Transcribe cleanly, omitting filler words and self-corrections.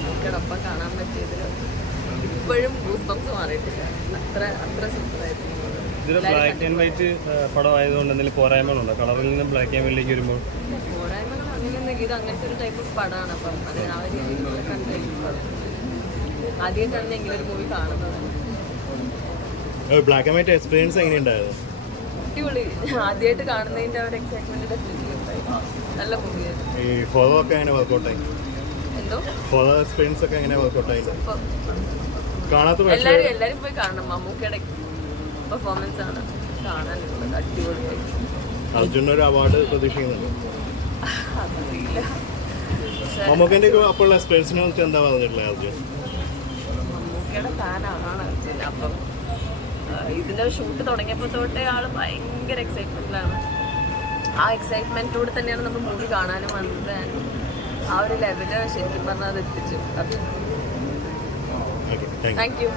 മമ്മൂക്കയോടൊപ്പം കാണാൻ പറ്റിയതിൽ ഇപ്പോഴും ഗൂസ് ബംസ് മാറിയിട്ടില്ല. അത്ര സൂപ്പറായിരുന്നു. ഇതൊരു ബ്ലാക്ക് ആൻഡ് വൈറ്റ് പടം ആയതുകൊണ്ട് എന്തെങ്കിലും പോരായ്മകളുണ്ടോ? കളറിൽ നിന്ന് ബ്ലാക്ക് ആൻഡ് വൈറ്റിലേക്ക് വരുമ്പോൾ പോരായ്മകൾ അങ്ങനെയൊന്നും. ഇത് അങ്ങനത്തെ ഒരു ടൈപ്പ് ഓഫ് പടമാണ്. അപ്പം അത് ആ ഒരു രീതിയിലുള്ള കണ്ടിട്ട് ആദ്യമായിട്ടാണ് ഇങ്ങനെ ഒരു മൂവി കാണുന്നത്. ബ്ലാക്ക് ആൻഡ് വൈറ്റ് എക്സ്പീരിയൻസ് എങ്ങനെയുണ്ടായത്? അടിപൊളി. ആദ്യമായിട്ട് കാണുന്നതിൻ്റെ ഒരു എക്സൈറ്റ്മെന്റ് ഡെഫിനറ്റ്ലി ഉണ്ടായി. നല്ല മൂവിയായിരുന്നു. ഈ ഹൊറർ ഒക്കെ എങ്ങനെ വർക്കൗട്ടായി? എന്തോ ഹൊറർ എക്സ്പീരിയൻസ് ഒക്കെ എങ്ങനെ വർക്കൗട്ടായി? കാണാത്ത എല്ലാരും പോയി കാണണം. മമ്മൂക്കയുടെ പെർഫോമൻസ് ആണ് കാണാനുള്ളത്. അടിപൊളിയായിട്ട്. അർജുനൊരു അവാർഡ് പ്രതീക്ഷിക്കുന്നുണ്ട്. അതറിയില്ല. മമ്മൂക്കൻ്റെ അപ്പോൾ എക്സ്പീരിയൻസിനെ കുറിച്ച് എന്താ പറഞ്ഞിട്ടുള്ളത് അർജുൻ? മമ്മൂക്കയുടെ ഫാനാണ് അർജുൻ. അപ്പം ഇതിൻ്റെ ഷൂട്ട് തുടങ്ങിയപ്പോൾ തൊട്ടേ ആൾ ഭയങ്കര എക്സൈറ്റ്മെൻറ്റിലാണ്. ആ എക്സൈറ്റ്മെൻറ്റിലൂടെ തന്നെയാണ് നമ്മൾ മൂവി കാണാനും വന്നത്. ആ ഒരു ലെവല് ശരിക്കും പറഞ്ഞാൽ അത് എത്തിച്ചു. അപ്പം താങ്ക് യു.